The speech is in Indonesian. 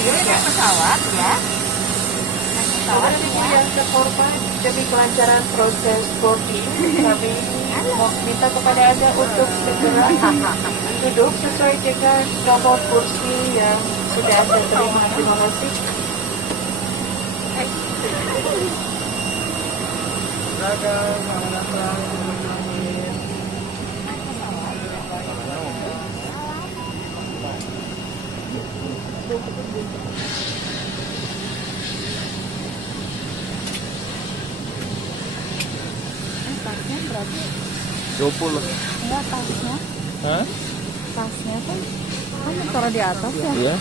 Ini naik pesawat ya. Naik pesawat ya. Yang ke korban demi kelancaran proses boarding, kami minta kepada Anda untuk segera duduk sesuai dengan nomor kursi yang sudah Anda terima. Terima kasih. Tasnya berarti 20. enggak tasnya. Hah? Tasnya kan taruh di atas ya. Iya.